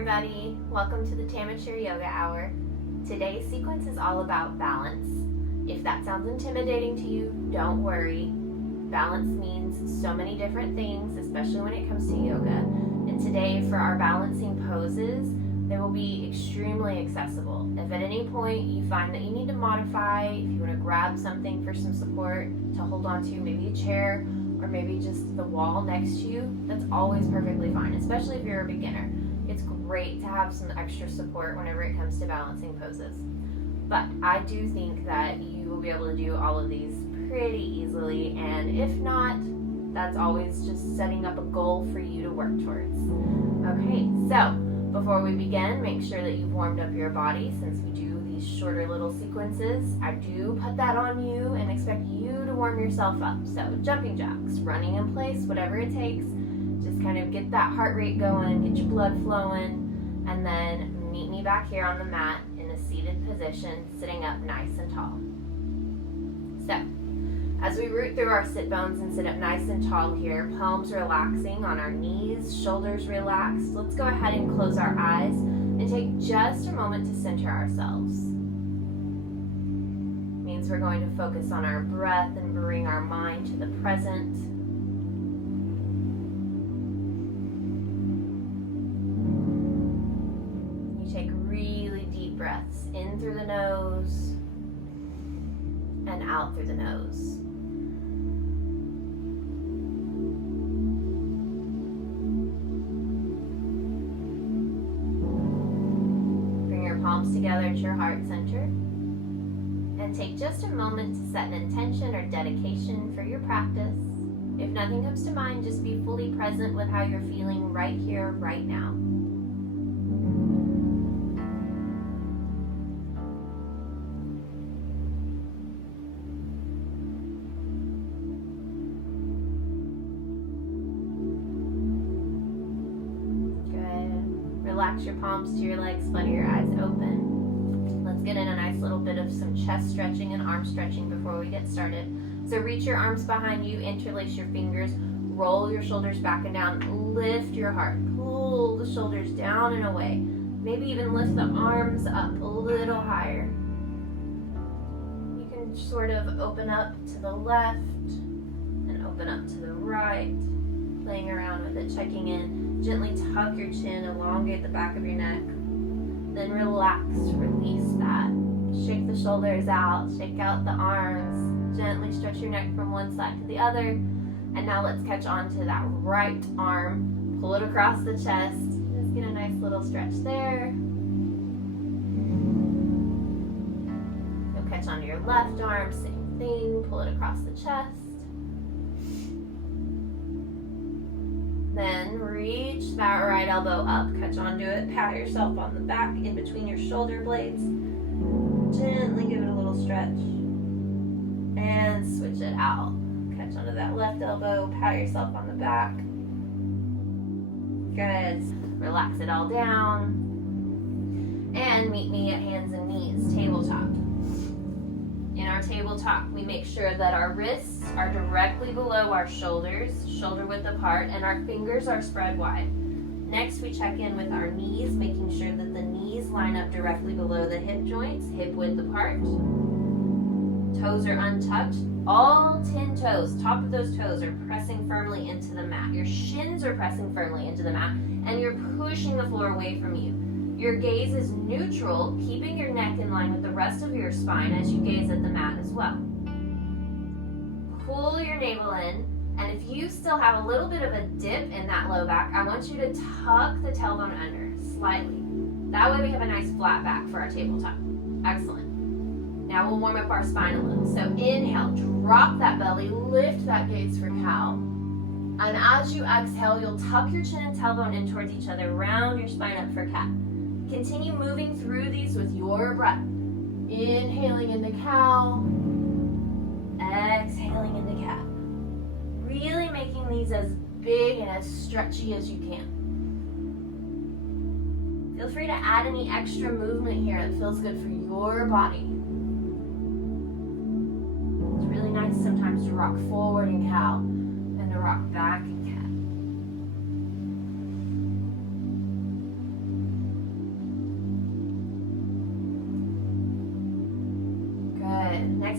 everybody, welcome to the Tamateur Yoga Hour. Today's sequence is all about balance. If that sounds intimidating to you, don't worry. Balance means so many different things, especially when it comes to yoga. And today for our balancing poses, they will be extremely accessible. If at any point you find that you need to modify, if you want to grab something for some support to hold on to, maybe a chair or maybe just the wall next to you, that's always perfectly fine, especially if you're a beginner. It's great to have some extra support whenever it comes to balancing poses. But I do think that you will be able to do all of these pretty easily, and if not, that's always just setting up a goal for you to work towards. Okay, so before we begin, make sure that you've warmed up your body. Since we do these shorter little sequences, I do put that on you and expect you to warm yourself up. So jumping jacks, running in place, whatever it takes. Just kind of get that heart rate going, get your blood flowing, and then meet me back here on the mat in a seated position, sitting up nice and tall. So, as we root through our sit bones and sit up nice and tall here, palms relaxing on our knees, shoulders relaxed, let's go ahead and close our eyes and take just a moment to center ourselves. Means we're going to focus on our breath and bring our mind to the present. Breaths in through the nose and out through the nose. Bring your palms together at your heart center and take just a moment to set an intention or dedication for your practice. If nothing comes to mind, just be fully present with how you're feeling right here, right now. Relax your palms to your legs, flutter your eyes open. Let's get in a nice little bit of some chest stretching and arm stretching before we get started. So reach your arms behind you, interlace your fingers, roll your shoulders back and down, lift your heart, pull the shoulders down and away. Maybe even lift the arms up a little higher. You can sort of open up to the left and open up to the right, playing around with it, checking in. Gently tuck your chin, elongate the back of your neck. Then relax, release that. Shake the shoulders out, shake out the arms. Gently stretch your neck from one side to the other. And now let's catch on to that right arm. Pull it across the chest. Just get a nice little stretch there. You'll catch onto your left arm, same thing. Pull it across the chest. Then reach that right elbow up, catch onto it, pat yourself on the back in between your shoulder blades. Gently give it a little stretch. And switch it out. Catch onto that left elbow, pat yourself on the back. Good. Relax it all down. And meet me at hands and knees, tabletop. In our tabletop, we make sure that our wrists are directly below our shoulders, shoulder width apart, and our fingers are spread wide. Next, we check in with our knees, making sure that the knees line up directly below the hip joints, hip width apart. Toes are untucked. All 10 toes, top of those toes, are pressing firmly into the mat. Your shins are pressing firmly into the mat, and you're pushing the floor away from you. Your gaze is neutral, keeping your neck in line with the rest of your spine as you gaze at the mat as well. Pull your navel in, and if you still have a little bit of a dip in that low back, I want you to tuck the tailbone under slightly. That way we have a nice flat back for our tabletop. Excellent. Now we'll warm up our spine a little. So inhale, drop that belly, lift that gaze for cow. And as you exhale, you'll tuck your chin and tailbone in towards each other, round your spine up for cat. Continue moving through these with your breath. Inhaling into cow, exhaling into cat. Really making these as big and as stretchy as you can. Feel free to add any extra movement here that feels good for your body. It's really nice sometimes to rock forward in cow and to rock back in cat.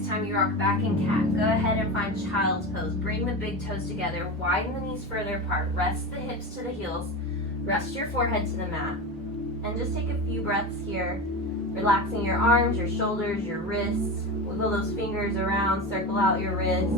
next time you rock back in cat, go ahead and find child's pose. Bring the big toes together, widen the knees further apart, rest the hips to the heels, rest your forehead to the mat, and just take a few breaths here, relaxing your arms, your shoulders, your wrists. Wiggle those fingers around, circle out your wrists.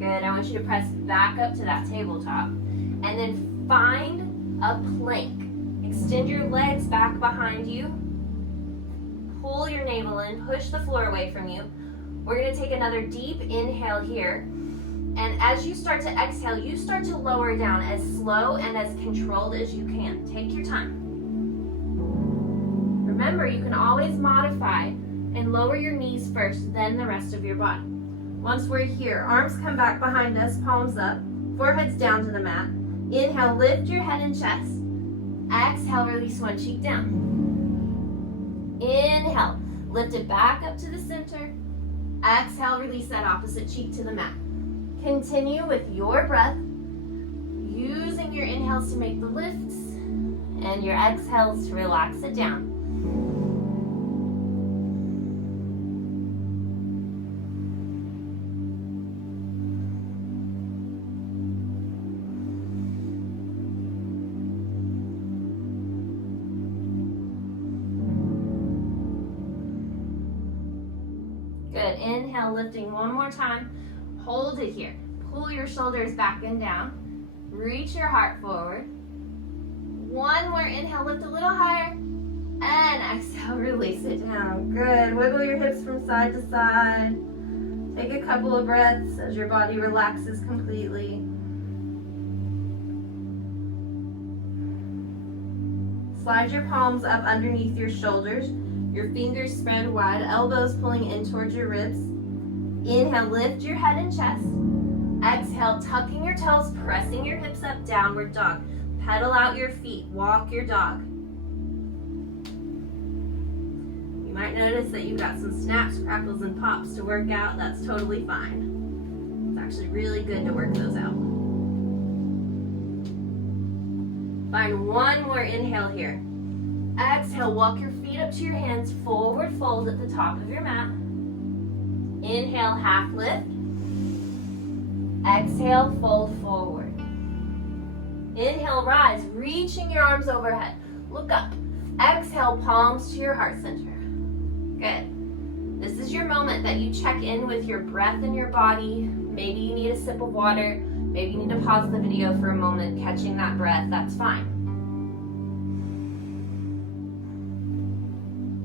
Good, I want you to press back up to that tabletop and then find a plank. Extend your legs back behind you. Pull your navel in, push the floor away from you. We're gonna take another deep inhale here. And as you start to exhale, you start to lower down as slow and as controlled as you can. Take your time. Remember, you can always modify and lower your knees first, then the rest of your body. Once we're here, arms come back behind us, palms up, foreheads down to the mat. Inhale, lift your head and chest. Exhale, release one cheek down. Inhale, lift it back up to the center. Exhale, release that opposite cheek to the mat. Continue with your breath, using your inhales to make the lifts and your exhales to relax it down. Good. Inhale, lifting one more time. Hold it here. Pull your shoulders back and down. Reach your heart forward. One more inhale, lift a little higher. And exhale, release it down. Good. Wiggle your hips from side to side. Take a couple of breaths as your body relaxes completely. Slide your palms up underneath your shoulders. Your fingers spread wide, elbows pulling in towards your ribs. Inhale, lift your head and chest. Exhale, tucking your toes, pressing your hips up, downward dog. Pedal out your feet, walk your dog. You might notice that you've got some snaps, crackles, and pops to work out. That's totally fine. It's actually really good to work those out. Find one more inhale here. Exhale, walk your feet up to your hands, forward fold at the top of your mat. Inhale, half lift. Exhale, fold forward. Inhale, rise, reaching your arms overhead. Look up. Exhale, palms to your heart center. Good. This is your moment that you check in with your breath and your body. Maybe you need a sip of water. Maybe you need to pause the video for a moment, catching that breath. That's fine.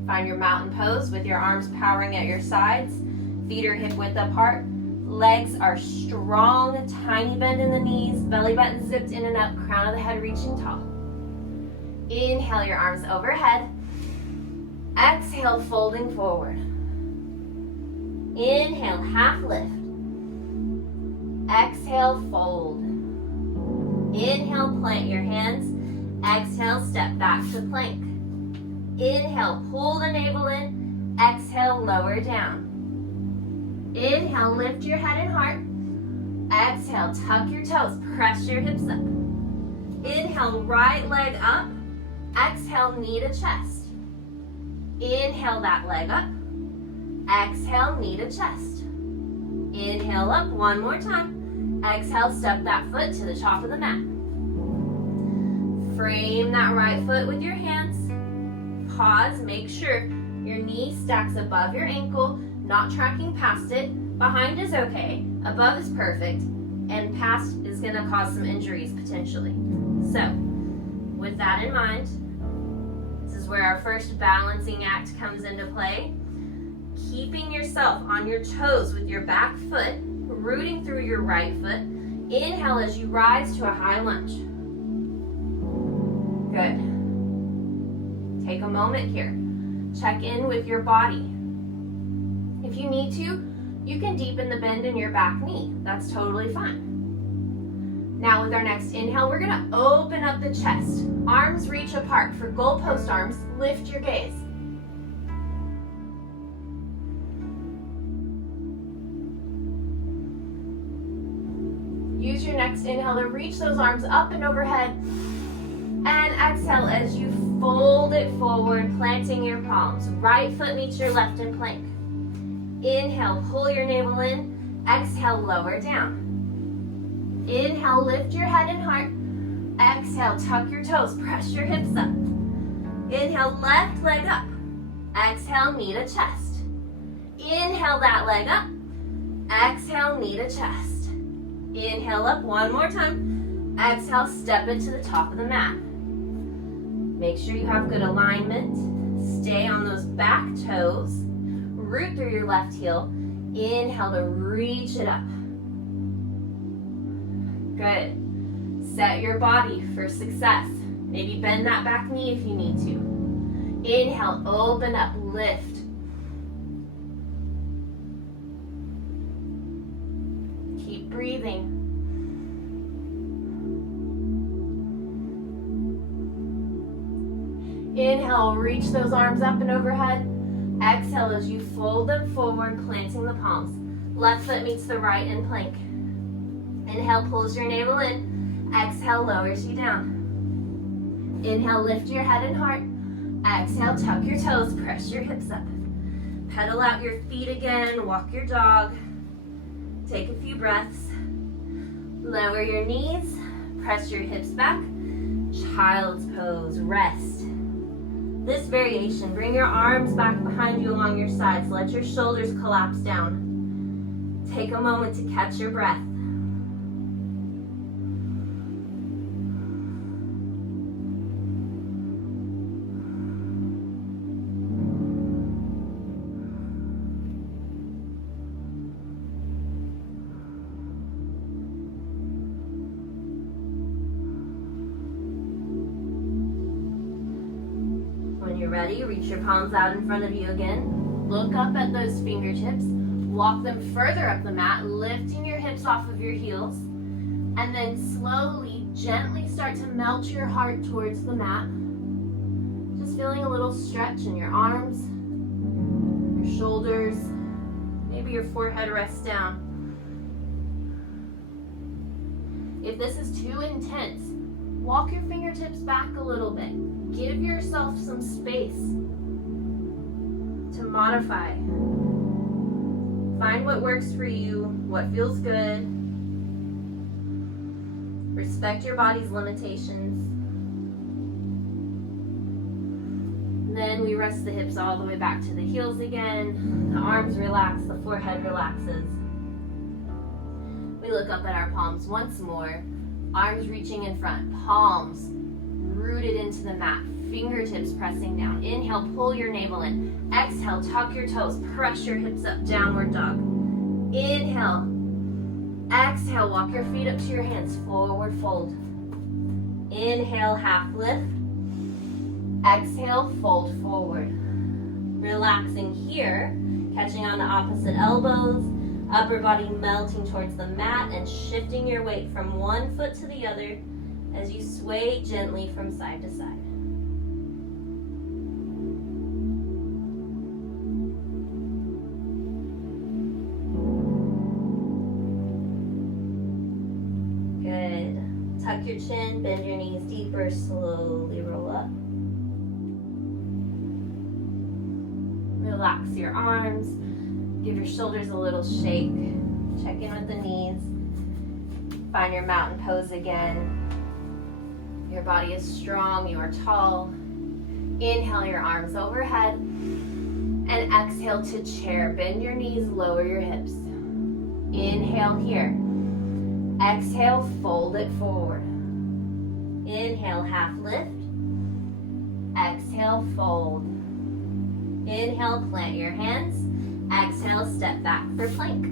Find your mountain pose with your arms powering at your sides. Feet are hip width apart. Legs are strong, tiny bend in the knees, belly button zipped in and up, crown of the head reaching tall. Inhale your arms overhead. Exhale, folding forward. Inhale, half lift. Exhale, fold. Inhale, plant your hands. Exhale, step back to plank. Inhale, pull the navel in. Exhale, lower down. Inhale, lift your head and heart. Exhale, tuck your toes, press your hips up. Inhale, right leg up. Exhale, knee to chest. Inhale that leg up. Exhale, knee to chest. Inhale up one more time. Exhale, step that foot to the top of the mat. Frame that right foot with your hands. Pause, make sure your knee stacks above your ankle, not tracking past it. Behind is okay, above is perfect, and past is gonna cause some injuries potentially. So, with that in mind, this is where our first balancing act comes into play. Keeping yourself on your toes with your back foot, rooting through your right foot. Inhale as you rise to a high lunge. Good. Take a moment here. Check in with your body. If you need to, you can deepen the bend in your back knee. That's totally fine. Now with our next inhale, we're gonna open up the chest. Arms reach apart. For goalpost arms, lift your gaze. Use your next inhale to reach those arms up and overhead. Exhale as you fold it forward, planting your palms. Right foot meets your left in plank. Inhale, pull your navel in. Exhale, lower down. Inhale, lift your head and heart. Exhale, tuck your toes, press your hips up. Inhale, left leg up. Exhale, knee to chest. Inhale that leg up. Exhale, knee to chest. Inhale up one more time. Exhale, step it to the top of the mat. Make sure you have good alignment. Stay on those back toes. Root through your left heel. Inhale to reach it up. Good. Set your body for success. Maybe bend that back knee if you need to. Inhale, open up, lift. Keep breathing. Inhale, reach those arms up and overhead. Exhale as you fold them forward, planting the palms. Left foot meets the right in plank. Inhale, pulls your navel in. Exhale, lowers you down. Inhale, lift your head and heart. Exhale, tuck your toes, press your hips up. Pedal out your feet again, walk your dog. Take a few breaths. Lower your knees, press your hips back. Child's pose, rest. This variation, bring your arms back behind you along your sides. Let your shoulders collapse down. Take a moment to catch your breath. Ready, reach your palms out in front of you again. Look up at those fingertips. Walk them further up the mat, lifting your hips off of your heels. And then slowly, gently start to melt your heart towards the mat. Just feeling a little stretch in your arms, your shoulders, maybe your forehead rests down. If this is too intense, walk your fingertips back a little bit. Give yourself some space to modify. Find what works for you, what feels good. Respect your body's limitations. Then we rest the hips all the way back to the heels again. The arms relax, the forehead relaxes. We look up at our palms once more. Arms reaching in front, palms rooted into the mat, fingertips pressing down. Inhale, pull your navel in. Exhale, tuck your toes, press your hips up, downward dog. Inhale. Exhale, walk your feet up to your hands, forward fold. Inhale, half lift. Exhale, fold forward. Relaxing here, catching on the opposite elbows, upper body melting towards the mat and shifting your weight from one foot to the other as you sway gently from side to side. Good. Tuck your chin, bend your knees deeper, slowly roll up. Relax your arms, give your shoulders a little shake. Check in with the knees. Find your mountain pose again. Your body is strong, you are tall. Inhale your arms overhead and exhale to chair. Bend your knees, lower your hips. Inhale here. Exhale, fold it forward. Inhale, half lift. Exhale, fold. Inhale, plant your hands. Exhale, step back for plank.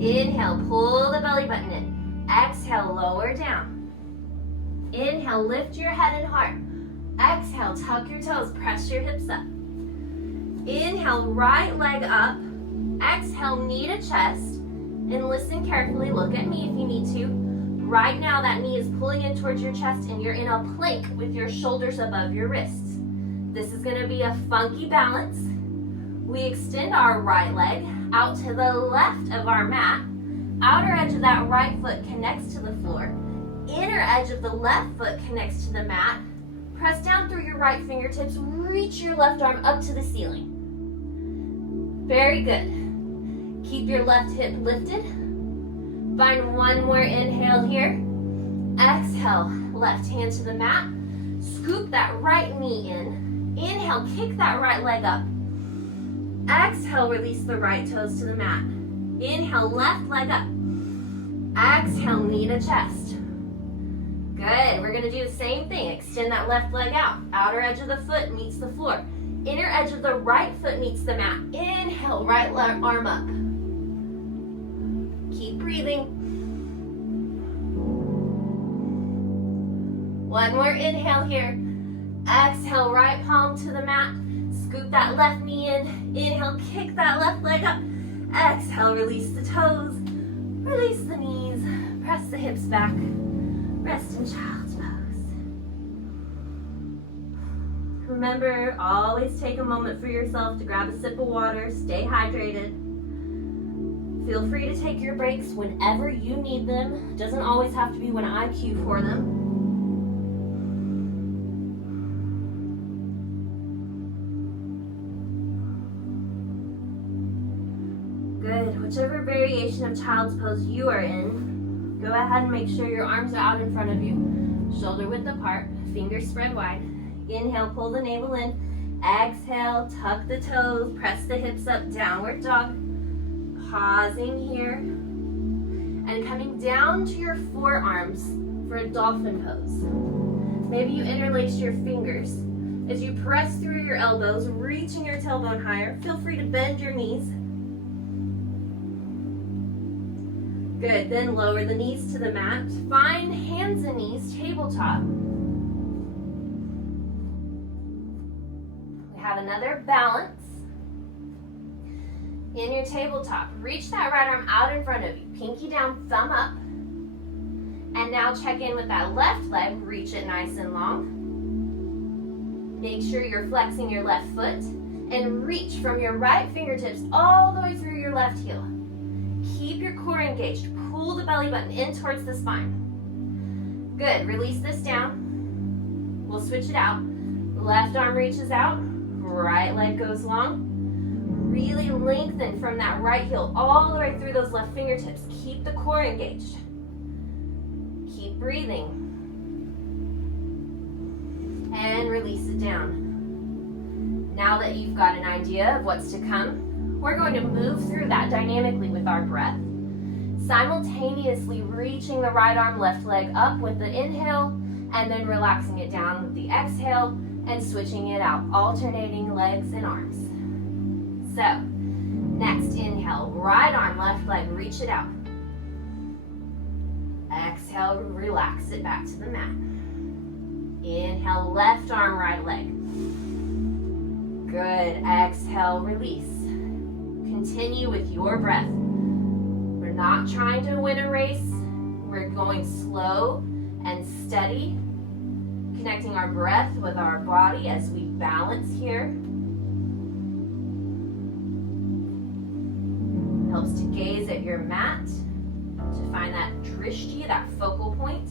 Inhale, pull the belly button in. Exhale, lower down. Inhale, lift your head and heart. Exhale, tuck your toes, press your hips up. Inhale, right leg up. Exhale, knee to chest. And listen carefully, look at me if you need to. Right now, that knee is pulling in towards your chest and you're in a plank with your shoulders above your wrists. This is gonna be a funky balance. We extend our right leg out to the left of our mat. Outer edge of that right foot connects to the floor. inner edge of the left foot connects to the mat. Press down through your right fingertips. Reach your left arm up to the ceiling. Very good. Keep your left hip lifted. Find one more inhale here. Exhale, left hand to the mat. Scoop that right knee in. Inhale, kick that right leg up. Exhale, release the right toes to the mat. Inhale, left leg up. Exhale, knee to chest. Good. We're going to do the same thing. Extend that left leg out. Outer edge of the foot meets the floor. Inner edge of the right foot meets the mat. Inhale, right arm up. Keep breathing. One more inhale here. Exhale, right palm to the mat. Scoop that left knee in. Inhale, kick that left leg up. Exhale, release the toes. Release the knees. Press the hips back. Rest in child's pose. Remember, always take a moment for yourself to grab a sip of water. Stay hydrated. Feel free to take your breaks whenever you need them. It doesn't always have to be when I cue for them. Good. Whichever variation of child's pose you are in, go ahead and make sure your arms are out in front of you. Shoulder width apart, fingers spread wide. Inhale, pull the navel in. Exhale, tuck the toes, press the hips up, downward dog. Pausing here. And coming down to your forearms for a dolphin pose. Maybe you interlace your fingers. As you press through your elbows, reaching your tailbone higher, feel free to bend your knees. Good, then lower the knees to the mat. Find hands and knees, tabletop. We have another balance. In your tabletop, reach that right arm out in front of you. Pinky down, thumb up. And now check in with that left leg. Reach it nice and long. Make sure you're flexing your left foot. And reach from your right fingertips all the way through your left heel. Keep your core engaged. Pull the belly button in towards the spine. Good. Release this down. We'll switch it out. Left arm reaches out. Right leg goes long. Really lengthen from that right heel all the way through those left fingertips. Keep the core engaged. Keep breathing. And release it down. Now that you've got an idea of what's to come, we're going to move through that dynamically with our breath. Simultaneously reaching the right arm, left leg up with the inhale, and then relaxing it down with the exhale, and switching it out, alternating legs and arms. So, next inhale, right arm, left leg, reach it out. Exhale, relax it back to the mat. Inhale, left arm, right leg. Good, exhale, release. Continue with your breath. We're not trying to win a race. We're going slow and steady, connecting our breath with our body as we balance here. Helps to gaze at your mat to find that drishti, that focal point.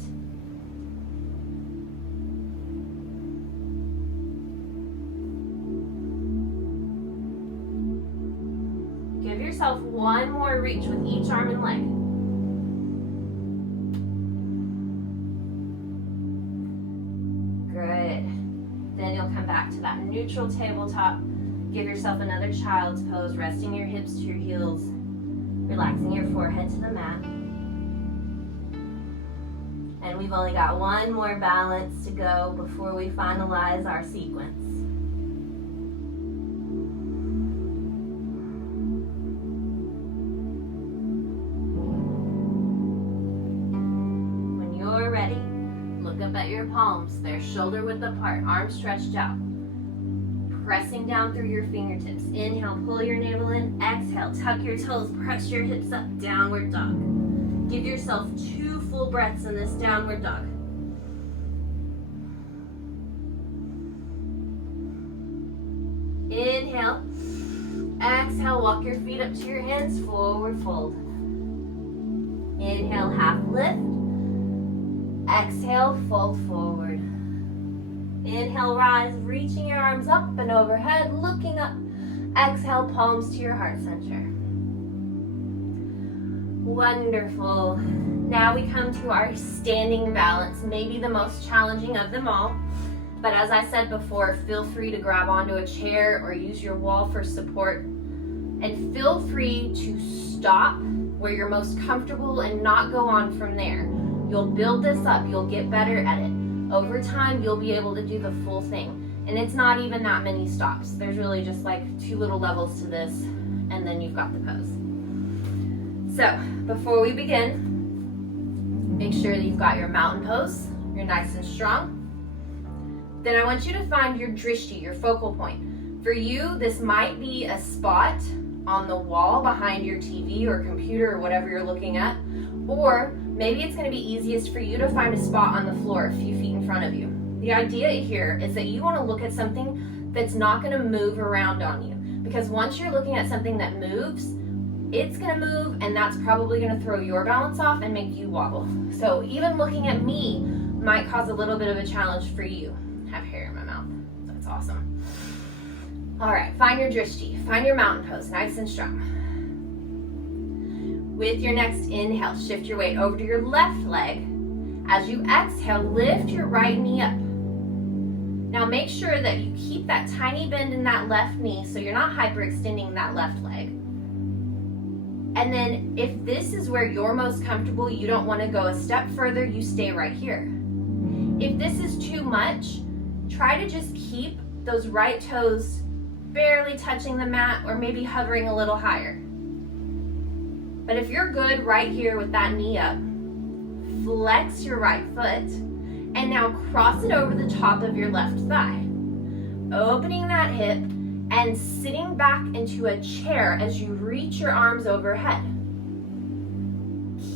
Give yourself one more reach with each arm and leg. Good. Then you'll come back to that neutral tabletop. Give yourself another child's pose, resting your hips to your heels, relaxing your forehead to the mat. And we've only got one more balance to go before we finalize our sequence. When you're ready, look up at your palms. They're shoulder width apart, arms stretched out. Pressing down through your fingertips. Inhale, pull your navel in. Exhale, tuck your toes, press your hips up, downward dog. Give yourself 2 full breaths in this downward dog. Inhale. Exhale, walk your feet up to your hands, forward fold. Inhale, half lift. Exhale, fold forward. Inhale, rise, reaching your arms up and overhead, looking up. Exhale, palms to your heart center. Wonderful. Now we come to our standing balance, maybe the most challenging of them all. But as I said before, feel free to grab onto a chair or use your wall for support. And feel free to stop where you're most comfortable and not go on from there. You'll build this up, you'll get better at it. Over time, you'll be able to do the full thing. And it's not even that many stops. There's really just like 2 little levels to this, and then you've got the pose. So, before we begin, make sure that you've got your mountain pose. You're nice and strong. Then I want you to find your drishti, your focal point. For you, this might be a spot on the wall behind your TV or computer or whatever you're looking at, or maybe it's going to be easiest for you to find a spot on the floor a few feet in front of you. The idea here is that you want to look at something that's not going to move around on you, because once you're looking at something that moves, it's going to move, and that's probably going to throw your balance off and make you wobble. So even looking at me might cause a little bit of a challenge for you. I have hair in my mouth. That's awesome. All right, find your drishti, find your mountain pose, nice and strong. With your next inhale, shift your weight over to your left leg. As you exhale, lift your right knee up. Now make sure that you keep that tiny bend in that left knee so you're not hyperextending that left leg. And then if this is where you're most comfortable, you don't want to go a step further, you stay right here. If this is too much, try to just keep those right toes barely touching the mat or maybe hovering a little higher. But if you're good right here with that knee up, flex your right foot and now cross it over the top of your left thigh. Opening that hip and sitting back into a chair as you reach your arms overhead.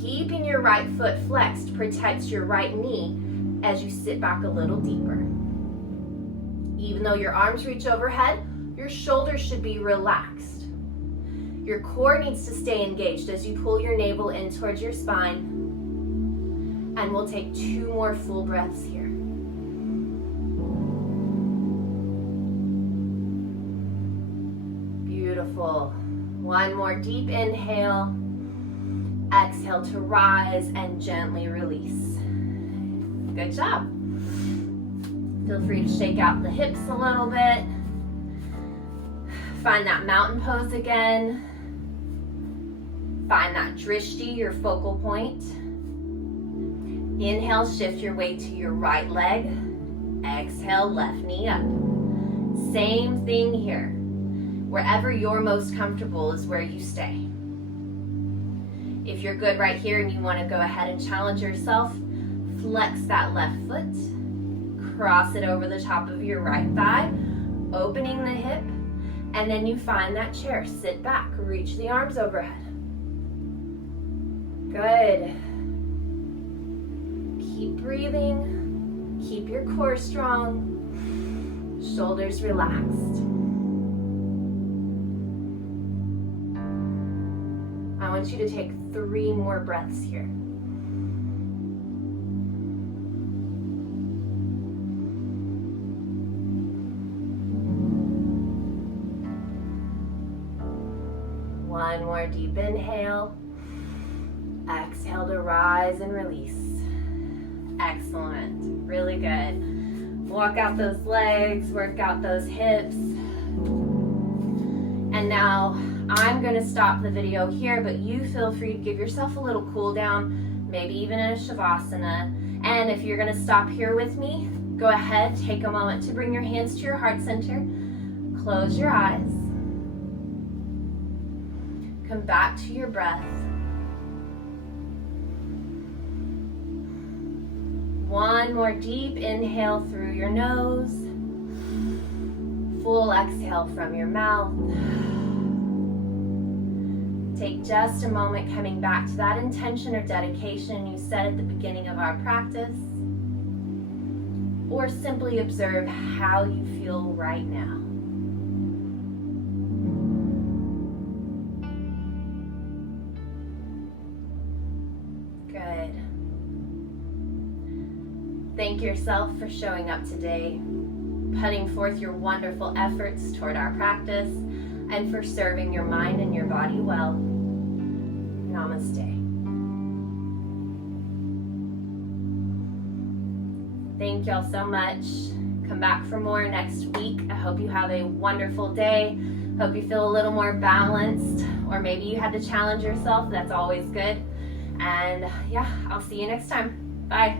Keeping your right foot flexed protects your right knee as you sit back a little deeper. Even though your arms reach overhead, your shoulders should be relaxed. Your core needs to stay engaged as you pull your navel in towards your spine. And we'll take 2 more full breaths here. Beautiful. 1 more deep inhale. Exhale to rise and gently release. Good job. Feel free to shake out the hips a little bit. Find that mountain pose again. Find that drishti, your focal point. Inhale, shift your weight to your right leg. Exhale, left knee up. Same thing here. Wherever you're most comfortable is where you stay. If you're good right here and you want to go ahead and challenge yourself, flex that left foot. Cross it over the top of your right thigh, opening the hip, and then you find that chair. Sit back, reach the arms overhead. Good. Keep breathing, keep your core strong, shoulders relaxed. I want you to take 3 more breaths here. One more deep inhale. Exhale to rise and release. Excellent. Really good. Walk out those legs, work out those hips. And now I'm going to stop the video here, but you feel free to give yourself a little cool down, maybe even in a shavasana. And if you're going to stop here with me, go ahead, take a moment to bring your hands to your heart center. Close your eyes. Come back to your breath. One more deep inhale through your nose. Full exhale from your mouth. Take just a moment coming back to that intention or dedication you set at the beginning of our practice. Or simply observe how you feel right now. Good. Thank yourself for showing up today, putting forth your wonderful efforts toward our practice, and for serving your mind and your body well. Namaste. Thank y'all so much. Come back for more next week. I hope you have a wonderful day. Hope you feel a little more balanced, or maybe you had to challenge yourself. That's always good. And yeah, I'll see you next time. Bye.